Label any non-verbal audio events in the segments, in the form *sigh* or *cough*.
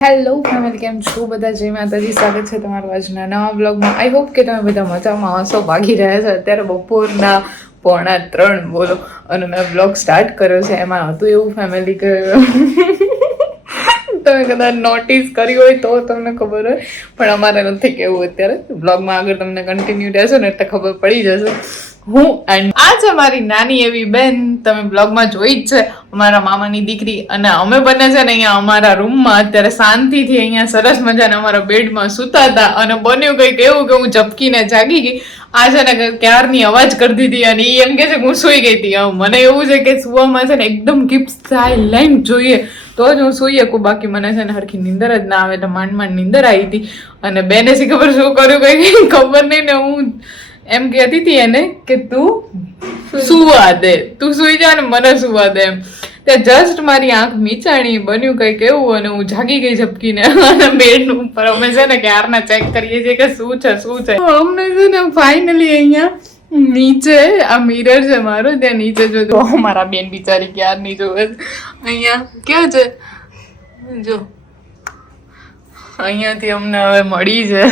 Hello family કેમ છો? બધા જય માતાજી. સ્વાગત છે તમારું આજના નવા બ્લોગમાં આઈ હોપ કે તમે બધા મજામાં હશો, ભાગી રહ્યા છો. અત્યારે બપોરના પોણા ત્રણ, બોલો. અને મેં બ્લોગ સ્ટાર્ટ કર્યો છે. એમાં હતું એવું ફેમિલી કે *laughs* તમે કદાચ નોટિસ કરી હોય તો તમને ખબર હોય. પણ અમારે નથી કેવું અત્યારે. બ્લોગમાં આગળ તમને કન્ટિન્યુ રહેશો ને એટલે ખબર પડી જશે. હું એન્ડ આ છે મારી નાની એવી બેન તમે બ્લોગમાં જોઈ જ છે. અમારા મામાની દીકરી અને અમે બંને છે ને અહીંયા અમારા રૂમમાં અત્યારે શાંતિથી અહીંયા સરસ મજાના અમારા બેડમાં સૂતા હતા અને બન્યું કંઈક એવું કે હું ઝપકીને જાગી ગઈ. આ છે ને ક્યારની અવાજ કરી દીધી અને એ એમ કે છે હું સૂઈ ગઈ હતી. મને એવું છે કે સુવામાં છે ને એકદમ કિપસાઈ લાઈન જોઈએ. તો જ હું સૂઈ શકું બાકી મને છે ને હરખી નીંદર જ ના આવે. એટલે માંડ માંડ નીંદર આવી હતી. અને બેને શી ખબર શું કર્યું કંઈ ખબર નહીં ને હું એમ કહેતી હતી એને કે તું સુવા દે. તું સુઈ જા ને મને સુવા દે એમ. ત્યાં જસ્ટ મારી આંખ મીચાણી, બન્યું કંઈક એવું અને હું જાગી ગઈ ઝપકીને. અને બેડ ઉપર અમે છે ને ક્યારના ચેક કરીએ છીએ કે શું છે શું છે. અમને છે ને ફાઇનલી અહીંયા નીચે, આ મિરર છે મારો, ત્યાં નીચે જોજો મારા બેન બિચારી ક્યારની જોવે. અહીંયા ક્યાં છે? જો. અહીંયાથી અમને હવે મળી છે.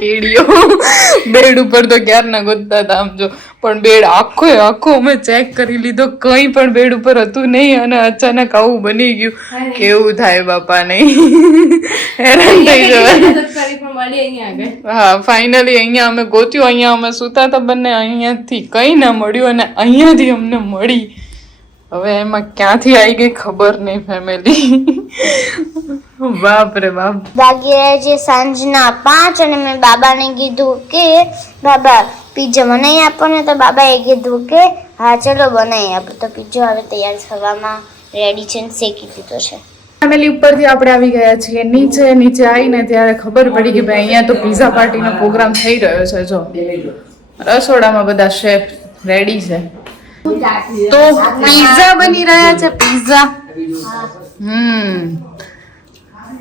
કેડીઓ. બેડ ઉપર તો ક્યારના ગોતતા હતા આમ જો. પણ બેડ આખો આખો અમે ચેક કરી લીધો. કંઈ પણ બેડ ઉપર હતું નહીં અને અચાનક આવું બની ગયું. કેવું થાય બાપા નહીં. હેરાન થઈ જવાય. હા ફાઇનલી અહીંયા અમે ગોત્યું. અહીંયા અમે સૂતા હતા બંને. અહીંયાથી કંઈ ના મળ્યું અને અહીંયાથી અમને મળી. હવે એમાં ક્યાંથી આવી ગઈ ખબર નહીં ફેમિલી બાપ રે બાપ. વાગી જે સાંજના પાંચ અને મેં બાબાને કીધું કે બાબા પીઝા બનાવી આપો ને તો બાબાએ કીધું કે હા ચલો બનાવી આપો. તો પીઝો હવે તૈયાર થવામાં રેડી છે ને શેકી દીધો છે. ફેમિલી ઉપરથી આપણે આવી ગયા છીએ. નીચે નીચે આવીને ત્યારે ખબર પડી કે ભાઈ અહીંયા તો પીઝા પાર્ટીનો પ્રોગ્રામ થઈ રહ્યો છે જો. રસોડામાં બધા શેફ રેડી છે. તો પીઝા બની રહ્યા છે પીઝા હમ.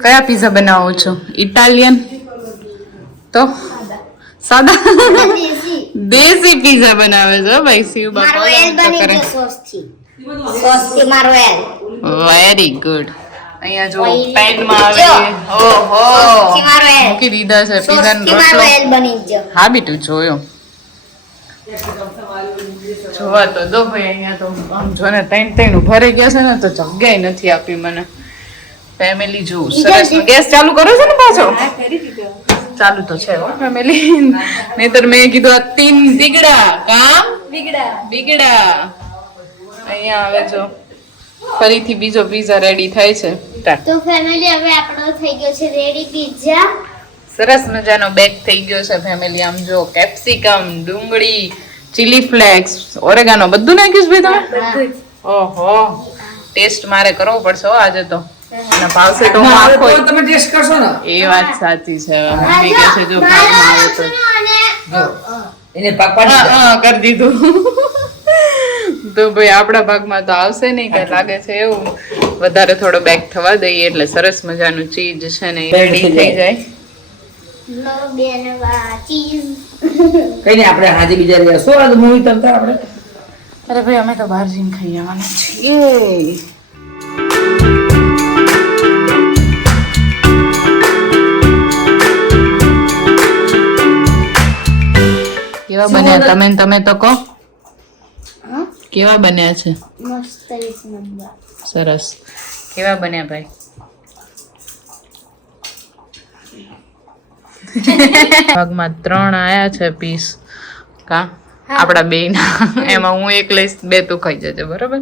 કયા પીઝા બનાવો છો? ઇટાલિયન તો સાદા. દેશી પીઝા બનાવે છે ભાઈ. શિવ બાપા વેરી ગુડ અહીંયા જો પેનમાં આવે ઓહો. મૂકી દીધા છે પીઝા હા બીટું જોયો. જોવા તો દો ભાઈ અહીંયા તો આમ જો ને ત્રણ ત્રણ ઊભા રહી ગયા છે ને તો જગ્યાએ નથી આપી મને. ફેમિલી જો સરસ ગેસ ચાલુ કરો છો ને પાછો? ચાલુ તો છે હો ફેમિલી નહીતર મેં કીધું આ તીન દીગડા કામ? બીગડા. બીગડા. અહીંયા આવે જો. ફરીથી બીજો પીઝા રેડી થાય છે. તો ફેમિલી હવે આપણો થઈ ગયો છે રેડી પીઝા સરસ મજાનો બેક થઈ ગયો છે ફેમિલી આમ જો કેપ્સિકમ ડુંગળી ચીલી ફ્લેક્સ ઓરેગાનો બધું નાખ્યું છે ભાઈ તમે? ઓહો. ટેસ્ટ મારે કરવો પડશે હો આજે તો. અને ભાવશે તો હું આખો તમે ટેસ્ટ કરશો ને. એ વાત સાચી છે મમ્મી કહે છે જો ભાવમાં આવે તો. એને પાક પાડી હા, દે. હા, કરી દીધું. તો ભાઈ આપણા ભાગમાં તો આવશે નહીં કઈ લાગે છે એવું. વધારે થોડો બેક થવા દઈએ એટલે સરસ મજાનું ચીજ છે ને રેડી થઈ જાય. કઈ નઈ આપણે હાજી બીજા રહ્યા શું આજ મૂવી તમતા આપણે? અરે ભાઈ અમે તો બહાર જઈને ખાઈ આવવાના છીએ. કેવા બન્યા? તમે તમે તો કહો. કેવા બન્યા છે? સરસ. કેવા બન્યા ભાઈ? *laughs* ભાગમાં ત્રણ આયા છે પીસ. કા? આપણા બે એમાં હું એક લઈશ બે તું ખાઈ જજે બરોબર?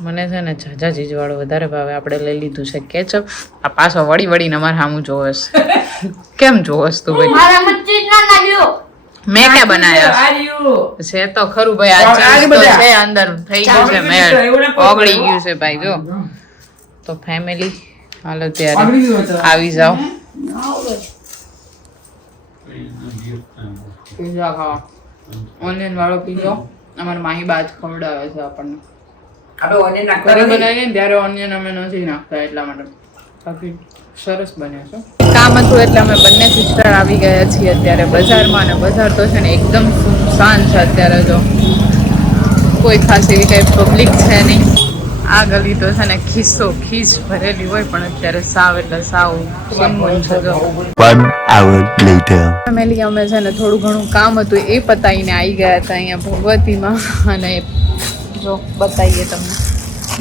મને છે ને ઝાઝા ચીજ વધારે ભાવે. આપણે લઈ લીધું છે કેચઅપ. આ પાછો વળી વળીને અમારે સામું જોવેશ કેમ જોવેશ તું ભાઈ? મારા મચ્છી ના લાગ્યો. મેં ક્યાં બનાવ્યા છે તો ખરું ભાઈ આ ચાલ બધા. છે અંદર થઈ ગયું છે મેળ. ઓગળી ગયું છે ભાઈ જો. તો ફેમિલી હાલો ત્યારે. આવી જાઓ. પીઝા ખાવા. ઓનિયન વાળો પીઝો. અમારા માહી બાજ ખવડાવે છે આપણને. ઘરે બનાવીએ ત્યારે ઓનિયન અમે નથી નાખતા એટલા માટે. બાકી સરસ બન્યા છે. કામ હતું એટલે અમે બંને સિસ્ટર આવી ગયા છીએ અત્યારે બજારમાં અને બજાર તો છે ને એકદમ સુનસાન છે અત્યારે તો. કોઈ ખાસ એવી કઈ પબ્લિક છે નહીં. આ ગલી તો છે ને ખિસ્સો ખીસ ભરેલી હોય પણ અત્યારે સાવ એટલે સાવ સન્મુન છે જો. One hour ફેમિલી અમે છે ને થોડું ઘણું કામ હતું એ પતાવીને આવી ગયા હતા અહીંયા ભગવતીમાં અને જો બતાવીએ તમને.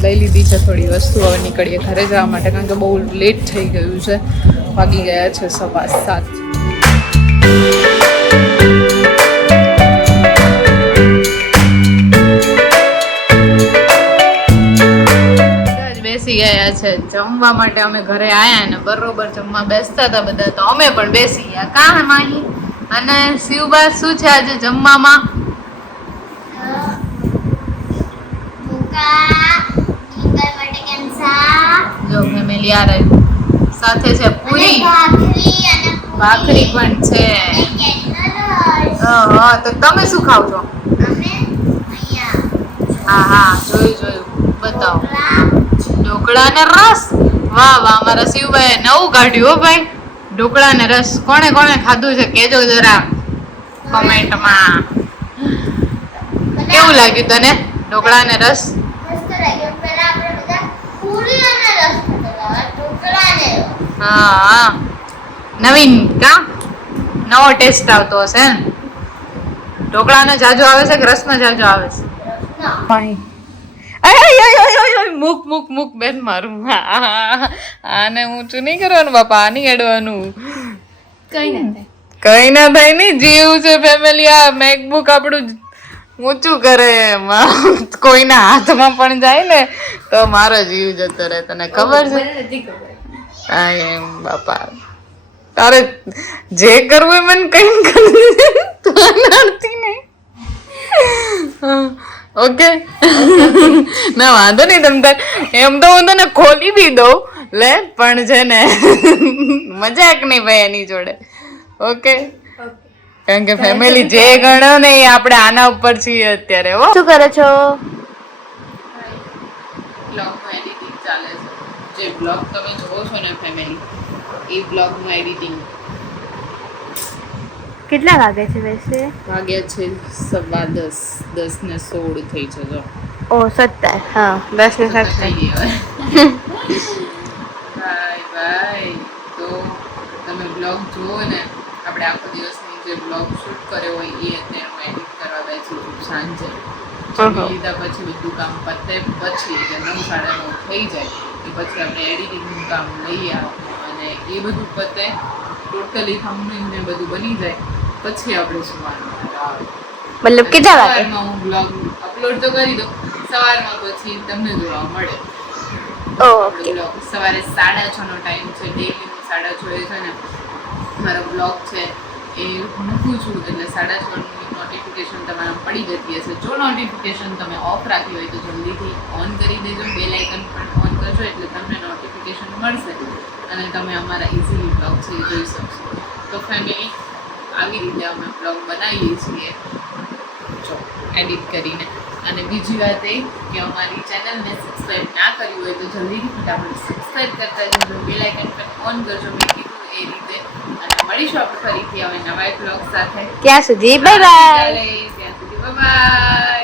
લઈ લીધી છે થોડી વસ્તુ હવે નીકળીએ ઘરે જવા માટે કારણ કે બહુ લેટ થઈ ગયું છે. વાગી ગયા છે સવા સાત. બેસી ગયા છે. જમવા માટે અમે ઘરે આયા ને બરોબર જમવા બેસતા હતા બધા. તો અમે પણ બેસી ગયા. કા માહી અને શિવબા શું છે આજે જમવામાં? જો ફેમિલી આ રહ્યું સાથે છે પૂરી. ભાખરી પણ છે. હા તો તમે શું ખાવ છો? હા હા જોયું જોયું. બતાવો. ઢોકળા ઢોકળા ને રસ? વાહ વાહ અમારા શિવભાઈ નવું કાઢ્યું હો ભાઈ. ઢોકળા ને રસ. કોણે કોણે ખાધું છે? કેજો જરા કમેન્ટમાં. કેવું લાગ્યું તને? ઢોકળા ને રસ હા નવીન કા? નવો ટેસ્ટ આવતો હશે ને ઢોકળાનો જાજો આવે છે કે રસનો જાજો આવે છે? પાણી મુક મુક મુક બેન મારું. હા. આને ઊંચું નહીં કરવાનું બાપા આની અડવાનું. કઈ નથી કઈ ના થાય નહીં જીવ છે ફેમિલી આ મેકબુક આપણું ઊંચું કરે કોઈના હાથમાં પણ જાય ને તો મારો જીવ જતો રહે તને ખબર છે? હા એમ બાપા. તારે જે કરવું એ મને કઈ કરવું તું અનાડતી નહીં ઓકે? ના વાંધો નહીં તમ તાર. એમ તો હું તને ખોલી બી દઉં. લે પણ છે ને મજાક નહીં ભાઈ એની જોડે. ઓકે? કારણ કે ફેમિલી જે ગણો ને એ આપણે આના ઉપર છીએ અત્યારે હો. શું કરે છો? બ્લોગનું એડિટિંગ ચાલે છે. જે બ્લોગ તમે જોવો છો ને ફેમિલી એ બ્લોગનું એડિટિંગ કેટલા વાગે છે વૈસે વાગ્યા છે સવા દસ દસ ને સોળ થઈ છે જો ઓ સત્તર હા દસ ને સત્તર *laughs* બાય બાય. તો તમે બ્લોગ જુઓ ને આપણે આખો દિવસની જે બ્લોગ શૂટ કર્યો હોય એ અત્યારે હું એડિટ કરવા બેસું છું સાંજે. જમી લીધા પછી બધું કામ પતે પછી એટલે નવ સાડા નવ થઈ જાય એ પછી આપણે એડિટિંગનું કામ લઈએ અને એ બધું પતે. ટોટલી થંબનેલ ને બધું બની જાય. પછી આપણે સુવાનું. આવે મતલબ કેટલા વાગે? હું બ્લોગ અપલોડ તો કરી દઉં. સવારમાં પછી તમને જોવા મળે. ઓકે સવારે સાડા છ નો ટાઈમ છે ડેલી હું સાડા છ એ છે ને. મારો બ્લોગ છે એ મૂકું છું એટલે સાડા છ ની નોટિફિકેશન તમારા પડી જતી હશે. જો નોટિફિકેશન તમે ઓફ રાખી હોય તો જલ્દીથી ઓન કરી દેજો. બેલ આઇકન પણ ઓન કરજો એટલે તમને નોટિફિકેશન મળશે. અને તમે અમારા ઇઝીલી બ્લોગ છે એ જોઈ શકશો. તો ફેમિલી આવી રીતે અમે બ્લોગ બનાવીએ છીએ. જો એડિટ કરીને. અને બીજી વાત એ કે અમારી ચેનલને સબસ્ક્રાઈબ ના કરી હોય તો જલ્દીથી ફટાફટ સબસ્ક્રાઈબ કરતા જજો બેલ આઇકન પર ઓન કરજો. મેં કીધું એ રીતે. અને મળીશું આપણે ફરીથી હવે નવા બ્લોગ સાથે. ત્યાં સુધી બાય બાય ત્યાં સુધી બાય